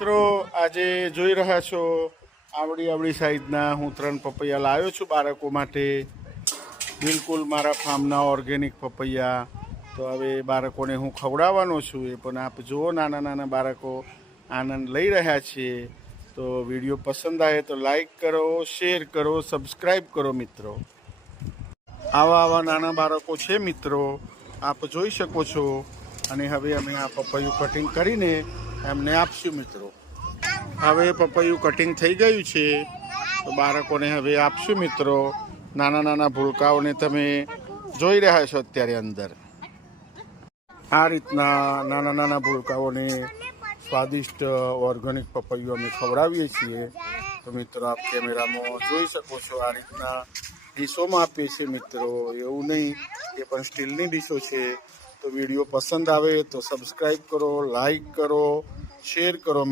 મિત્રો આજે જોઈ રહ્યા છો આવડી સાઈઝના હું 3 પપૈયા લાવ્યો છું બાળકો માટે. બિલકુલ મારા ફાર્મના ઓર્ગેનિક પપૈયા. તો હવે બાળકોને હું ખવડાવવાનો છું. એ પણ આપ જુઓ, નાના બાળકો આનંદ લઈ રહ્યા છે. તો વિડીયો પસંદ આવે તો લાઈક કરો, શેર કરો, સબસ્ક્રાઈબ કરો મિત્રો. આવા નાના બાળકો છે મિત્રો, આપ જોઈ શકો છો. અને હવે અમે આ પપૈયું કટિંગ કરીને એમને આપશું મિત્રો. હવે પપૈયું કટિંગ થઈ ગયું છે તો બાળકોને હવે આપશું મિત્રો. નાના ભૂલકાઓને તમે જોઈ રહ્યા છો અત્યારે અંદર. આ રીતના નાના ભૂલકાઓને સ્વાદિષ્ટ ઓર્ગેનિક પપૈયું અમે ખવડાવીએ છીએ. તો મિત્રો આપ કેમેરામાં જોઈ શકો છો, આ રીતના ડીશોમાં આપીએ છીએ મિત્રો. એવું નહીં, એ પણ સ્ટીલની ડીશો છે. તો વિડીયો પસંદ આવે તો સબસ્ક્રાઈબ કરો, લાઈક કરો, શેર કરો.